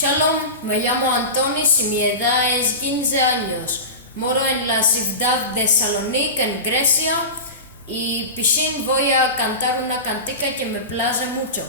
Shalom, me llamo Antonis y mi edad es 15 años. Moro en la ciudad de Salónica, en Grecia, y Pishin voy a cantar una cantica que me place mucho.